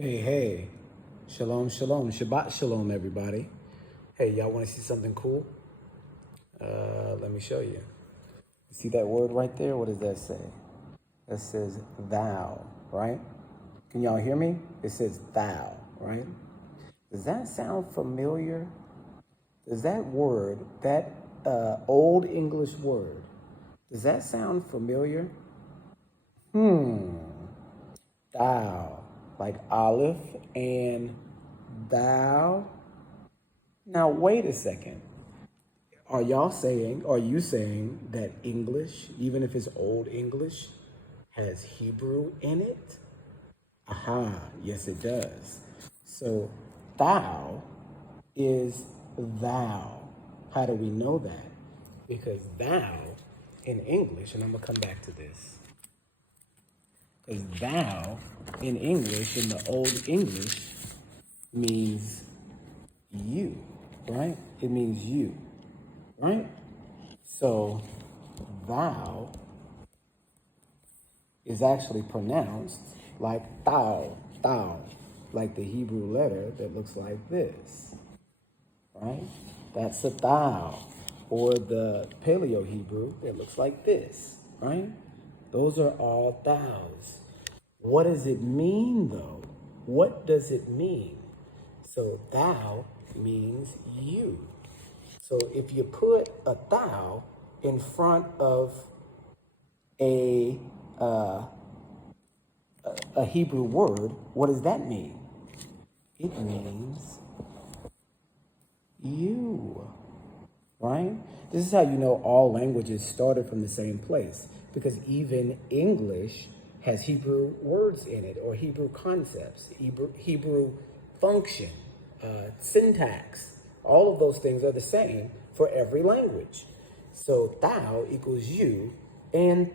Hey, shalom, shalom, Shabbat shalom, everybody. Hey, y'all want to see something cool? Let me show you. See that word right there? What does that say? That says thou, right? Can y'all hear me? It says thou, right? Does that sound familiar? Does that word, that old English word, does that sound familiar? Thou, like Aleph and thou. Now, wait a second. Are you saying that English, even if it's old English, has Hebrew in it? Aha, yes, it does. So, thou is thou. How do we know that? Because thou in English, and I'm going to come back to this, because thou in English, in the old English, means you, right? It means you, right? So thou is actually pronounced like thou, like the Hebrew letter that looks like this, right? That's a thou. Or the Paleo Hebrew that looks like this, right? Those are all thous. What does it mean though? What does it mean? So thou means you. So if you put a thou in front of a Hebrew word, what does that mean? It means you, right? This is how you know all languages started from the same place, because even English has Hebrew words in it, or Hebrew concepts, Hebrew function, syntax. All of those things are the same for every language. So thou equals you, and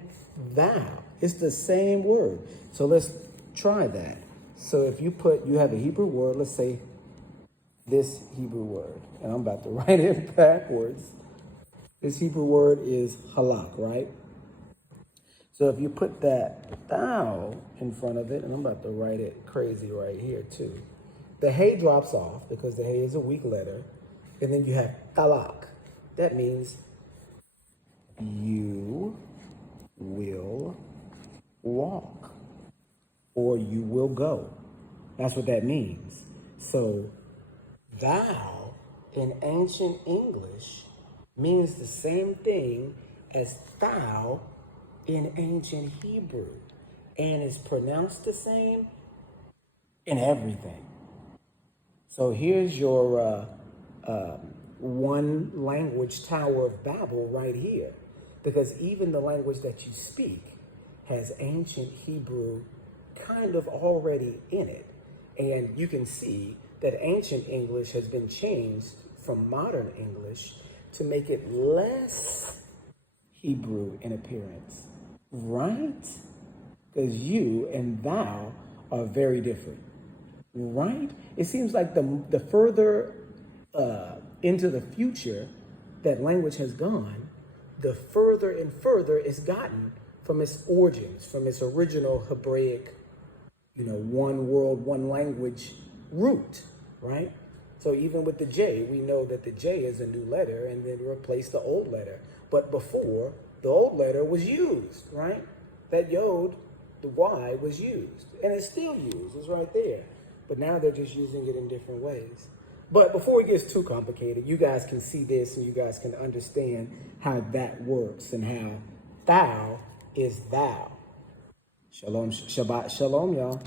thou. It's the same word. So let's try that. So if you have a Hebrew word, let's say this Hebrew word, and I'm about to write it backwards. This Hebrew word is halak, right? So if you put that thou in front of it, and I'm about to write it crazy right here too. The hay drops off because the hay is a weak letter. And then you have talak. That means you will walk, or you will go. That's what that means. So thou in ancient English means the same thing as thou in ancient Hebrew, and is pronounced the same in everything. So here's your one language Tower of Babel right here, because even the language that you speak has ancient Hebrew kind of already in it. And you can see that ancient English has been changed from modern English to make it less Hebrew in appearance, right? Because you and thou are very different, right? It seems like the further into the future that language has gone, the further and further it's gotten from its origins, from its original Hebraic, one world, one language root, right? So even with the J, we know that the J is a new letter and then replace the old letter. But before, the old letter was used, right? That yod, the Y, was used. And it's still used, it's right there. But now they're just using it in different ways. But before it gets too complicated, you guys can see this and you guys can understand how that works and how thou is thou. Shalom, Shabbat, shalom, y'all.